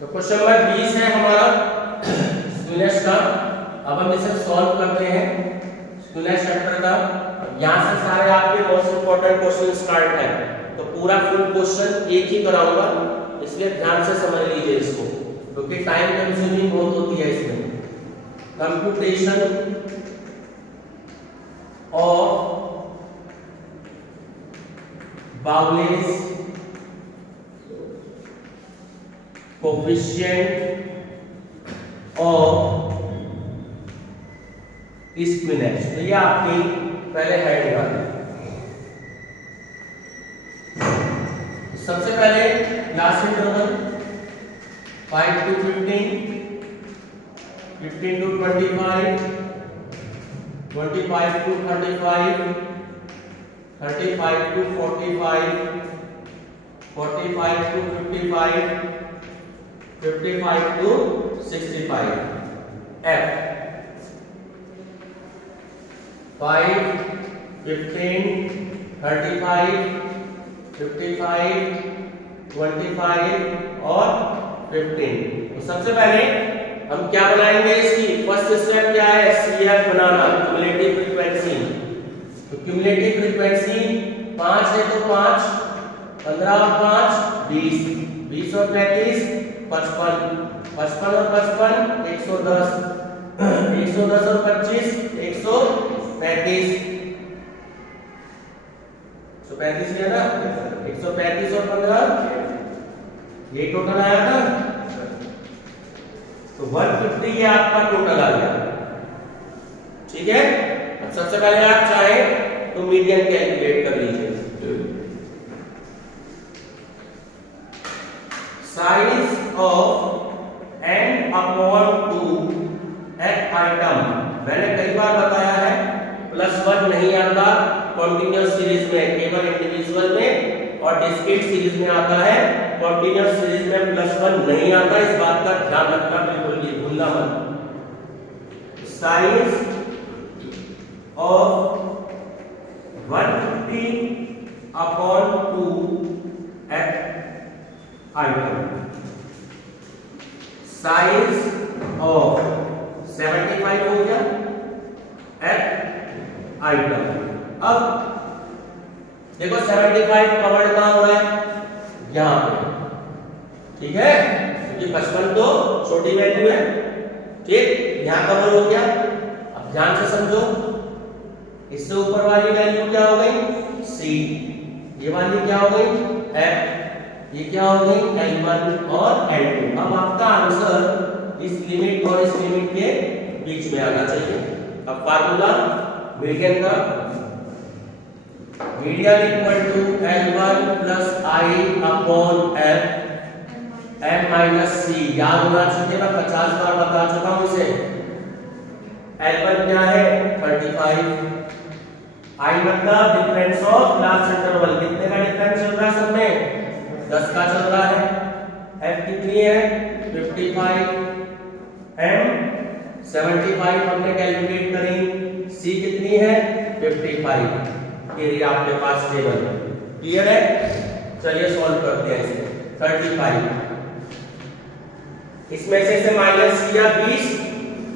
तो question number 20 है हमारा स्क्यूनेस का। अब हम इसे सॉल्व करते हैं स्क्यूनेस चैप्टर का। यहाँ से सारे आपके मोस्ट इंपोर्टेंट क्वेश्चन स्टार्ट है, तो पूरा फुल क्वेश्चन एक ही कराऊंगा, इसलिए ध्यान से समझ लीजिए इसको, क्योंकि टाइम कंज्यूमिंग बहुत होती है इसमें। Computation of Bowley's coefficient of skewness, तो ये आपकी पहले हेड है। सबसे पहले class interval 5 to 15, 15 to 25, 25 to 35, 35 to 45, 45 to 55, 55 to 65. F 5, 15, 35, 55, 25 और 15। तो सबसे पहले हम क्या बनाएंगे, इसकी फर्स्ट स्टेप क्या है, CF बनाना, क्यूमुलेटिव फ्रीक्वेंसी। तो क्यूमुलेटिव फ्रीक्वेंसी 5 है तो 5, 15 और 5 20, 20 और 35 55, 55 और 55 110, 110 और 25 135, 135 है ना, 135 और 15 ये टोटल आया था, तो 150 ये आपका टोटल आ गया। ठीक है, अब सबसे पहले आप चाहें तो मीडियन कैलकुलेट कर लीजिए। Size of n upon 2 eight item, मैंने कई बार बताया है +1 नहीं आता कॉन्टिन्यूअस सीरीज में, केवल इंडिविजुअल में और डिस्क्रीट सीरीज में आता है। कॉन्टिन्यूअस सीरीज में +1 नहीं आता, इस बात का ध्यान रखना, बिल्कुल ये भूलना मत। Size of 150 upon 2 eight item, size of 75 हो गया एट आइटम। अब देखो 75 कवर्ड कहां हो रहा है, यहां पे, ठीक है, क्योंकि 55 तो छोटी वैल्यू है, ठीक, यहां कवर हो गया। अब ध्यान से समझो, इससे ऊपर वाली वैल्यू क्या हो गई, C, ये वाली क्या हो गई, F, ये क्या हो गई, L1 और L2। अब आपका आंसर इस लिमिट और इस लिमिट के बीच में आना चाहिए। अब फार्मूला मीडियन का, median equal to L1 plus I upon F M minus C। याद होना चाहिए, मैं 50 बार बता चुका हूं इसे। L1 क्या है 35, I मतलब डिफरेंस ऑफ क्लास इंटरवल, कितने का डिफरेंस चल रहा है सब में, 10 का चल रहा है। F कितनी है 55, M 75 हमने कैलकुलेट करी, C कितनी है 55, ये आपके पास टेबल, क्लियर है। चलिए सॉल्व करते हैं इसे। 35, इसमें से इसे माइनस किया 20,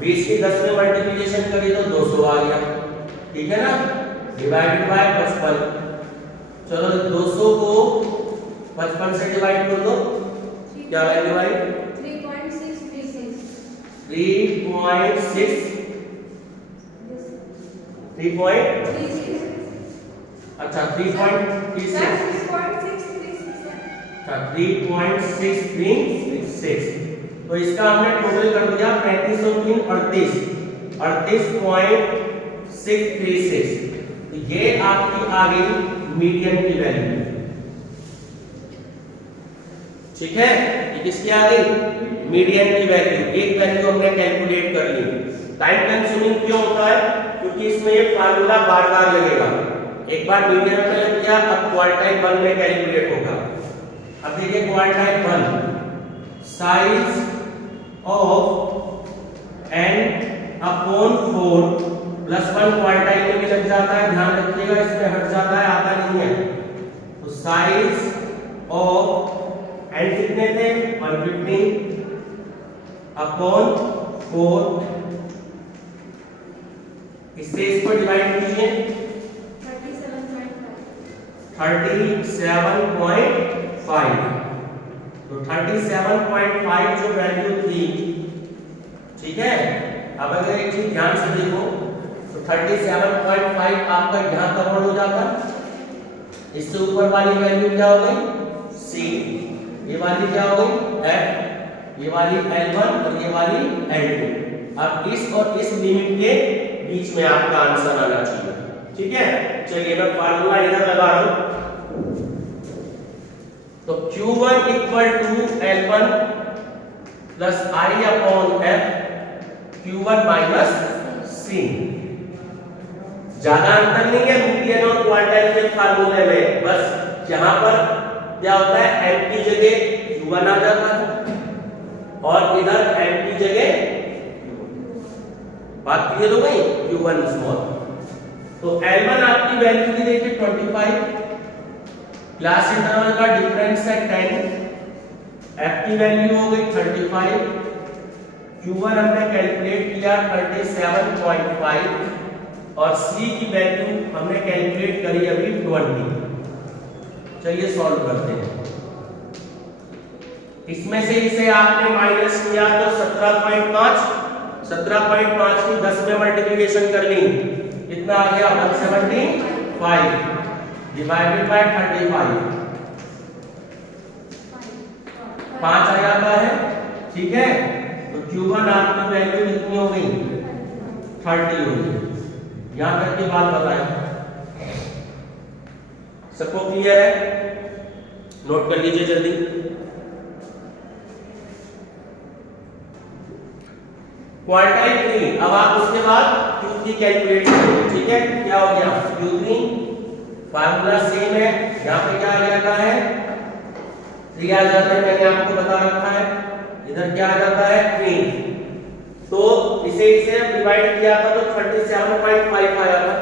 20 की 10 में मल्टीप्लिकेशन करी तो 200 आ गया, ठीक है ना, डिवाइडेड बाय 55। चलो 200 को 55 से डिवाइड कर दो, क्या वैल्यू आई 3.636, 3.6, 3.36, अच्छा 3.36, अच्छा 3.636। तो इसका हमने टोटल कर दिया 35 और 3 38, 38.636। तो ये आपकी आ गई मीडियन की वैल्यू, ठीक है, ये किसकी आ गई, मीडियन की वैल्यू। एक वैल्यू हमने कैलकुलेट कर ली। टाइम कंज्यूमिंग क्यों होता है, क्योंकि इसमें ये फार्मूला बार बार लगेगा। एक बार मीडियन में लग गया, अब क्वार्टाइल 1 में कैलकुलेट होगा। अब देखिए quartile 1, size of n upon 4 +1 quartile में भी लग जाता है, ध्यान रखिएगा, इसमें हट जाता है, आता नहीं है। तो साइज ऑफ एंड कितने थे 150 अपॉन 4, इससे इसको डिवाइड कीजिए 37.5। तो 37.5 जो वैल्यू थी, ठीक है। अब अगर एक चीज ध्यान से देखो तो 37.5 आपका यहां कन्वर्ट हो जाता, इससे ऊपर वाली वैल्यू क्या हो गई C, ये वाली क्या हो गई F, ये वाली L1 और ये वाली L2। अब इस और इस लिमिट के बीच में आपका आंसर आना चाहिए, ठीक है। चलिए मैं फार्मूला इधर लगा रहा हूं। तो Q1 equal to L1 plus I upon F, Q1 minus C। ज्यादा अंतर नहीं है मीडियन और क्वार्टाइल के फार्मूले में, बस यहां पर क्या होता है M की जगह Q1 आ जाता है और इधर M की जगह बात क्लियर हो गई Q1 स्मॉल। तो L1 आपकी वैल्यू की देखिए 25, क्लास इंटरवल का डिफरेंस है 10, F की वैल्यू हो गई 35, Q1 हमने कैलकुलेट किया 37.5 और C की वैल्यू हमने कैलकुलेट करी अभी 20। चलिए सॉल्व करते हैं। इसमें से इसे आपने माइनस किया तो 17.5 की 10 में मल्टीप्लिकेशन कर ली, कितना आ गया 175 डिवाइडेड बाय 35, 5 आ जाता है, ठीक है। तो Q1 आपकी वैल्यू कितनी हो गई 30 हो गई। यहां तक की बात बताएं, सबको क्लियर है? नोट कर लीजिए जल्दी। क्वार्टाइल 3, अब आप उसके बाद Q3 कैलकुलेट करेंगे, ठीक है। क्या हो गया Q3, फार्मूला सेम है, यहाँ पे क्या आ जाता है 3 आ जाता है, मैंने आपको बता रखा है। इधर क्या आ जाता है 3, तो इसे डिवाइड किया था तो 37.5 आया था,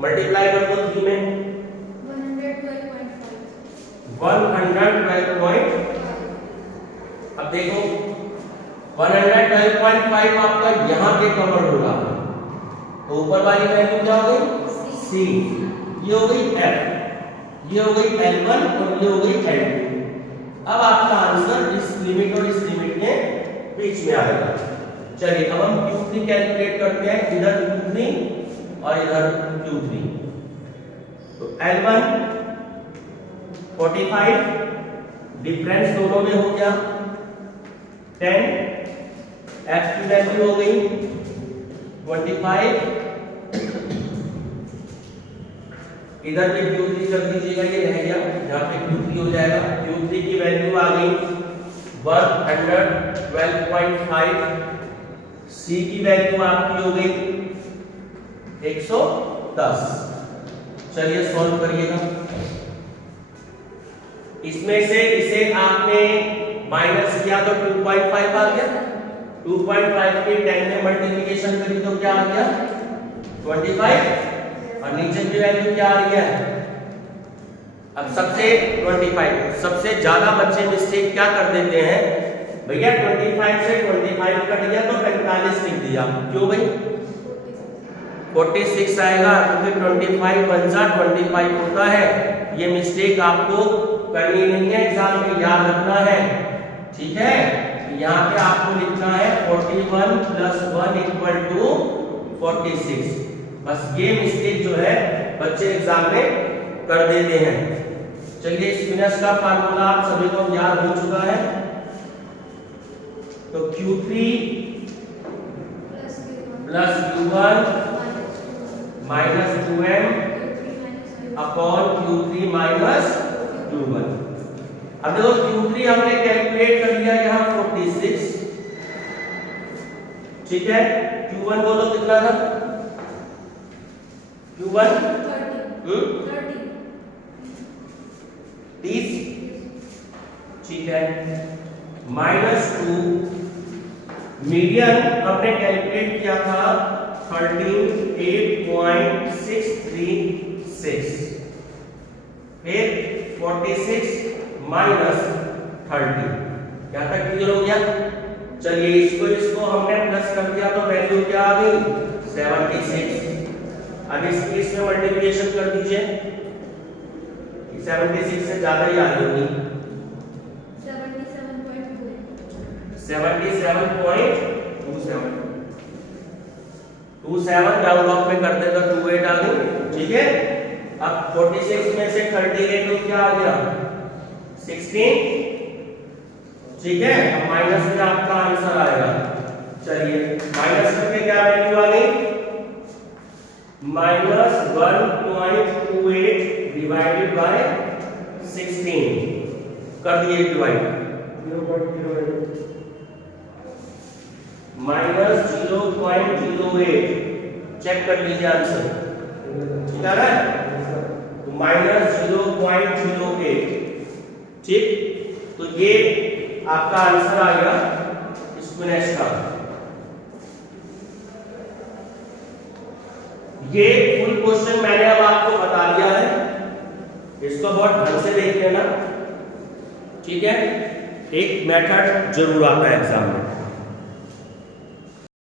मल्टीप्लाई कर दो 3 में 112.5। अब देखो 112.5 आपका यहां पे कवर होगा, तो ऊपर वाली वैल्यू क्या हो गई C, ये हो गई F, ये हो गई L1 और ये हो गई L2। अब आपका आंसर इस लिमिट और इस लिमिट के बीच में आएगा। चलिए अब हम Q3 कैलकुलेट करते हैं, इधर Q3 और इधर Q3। तो L1 45, डिफरेंस दोनों में हो गया 10, F की वैल्यू हो गई 25, इधर पे Q3 कर दीजिएगा, ये रह गया, यहाँ पे Q3 हो जाएगा। Q3 की वैल्यू आ गई 112.5, C की वैल्यू आपकी हो गई 110। चलिए सॉल्व करिएगा। इसमें से इसे आपने माइनस किया तो 2.5 आ गया, 2.5 के 10 में मल्टीप्लिकेशन करी तो क्या आ गया 25, और नीचे की वैल्यू क्या आ रही है अब सबसे 25। सबसे ज्यादा बच्चे मिस्टेक क्या कर देते हैं भैया, 25 से 25 कट गया तो 45 लिख दिया, क्यों भाई 46 आएगा तो फिर 25 बन जा 25 होता है। ये मिस्टेक आपको करनी नहीं है, एग्जाम में याद रखना है, ठीक है। यहाँ पे आपको लिखना है 41 + 1 = 46। बस ये मिस्टेक जो है बच्चे एग्जाम में कर देते हैं। चलिए स्पिनर्स का फार्मूला आप सभी को याद हो चुका है, तो Q3 + Q1 - 2m upon Q3 - Q1। अब देखो Q3 हमने कैलकुलेट कर लिया यहाँ 46, ठीक है। Q1 बोलो कितना था Q1 30, ठीक है। -2 मीडियन हमने कैलकुलेट किया था 13.636, फिर 46 - 30। यहाँ तक क्लियर हो गया। चलिए इसको हमने प्लस कर दिया तो वैल्यू क्या आ गई 76। अब इसकी इसमें मल्टीप्लिकेशन कर दीजिए, 76 से ज्यादा ही आ रही होगी। 77.27 डाउन लॉग में कर देगा 28 आ गई। ठीक है, अब 46 में से 30 ले तो क्या आ गया 16। ठीक है, अब माइनस में आपका आंसर आएगा। चलिए माइनस करके क्या वैल्यू आ गई -1.28 डिवाइडेड बाय 16 कर दिए डिवाइड -0.08 चेक कर लीजिए आंसर ठीक आ रहा है तो -0.08। ठीक, तो ये आपका आंसर आ गया स्क्वायर का। ये फुल क्वेश्चन मैंने अब आपको बता दिया है, इसको बहुत ढंग से देख लेना। ठीक है, एक मेथड जरूर आता है एग्जाम में।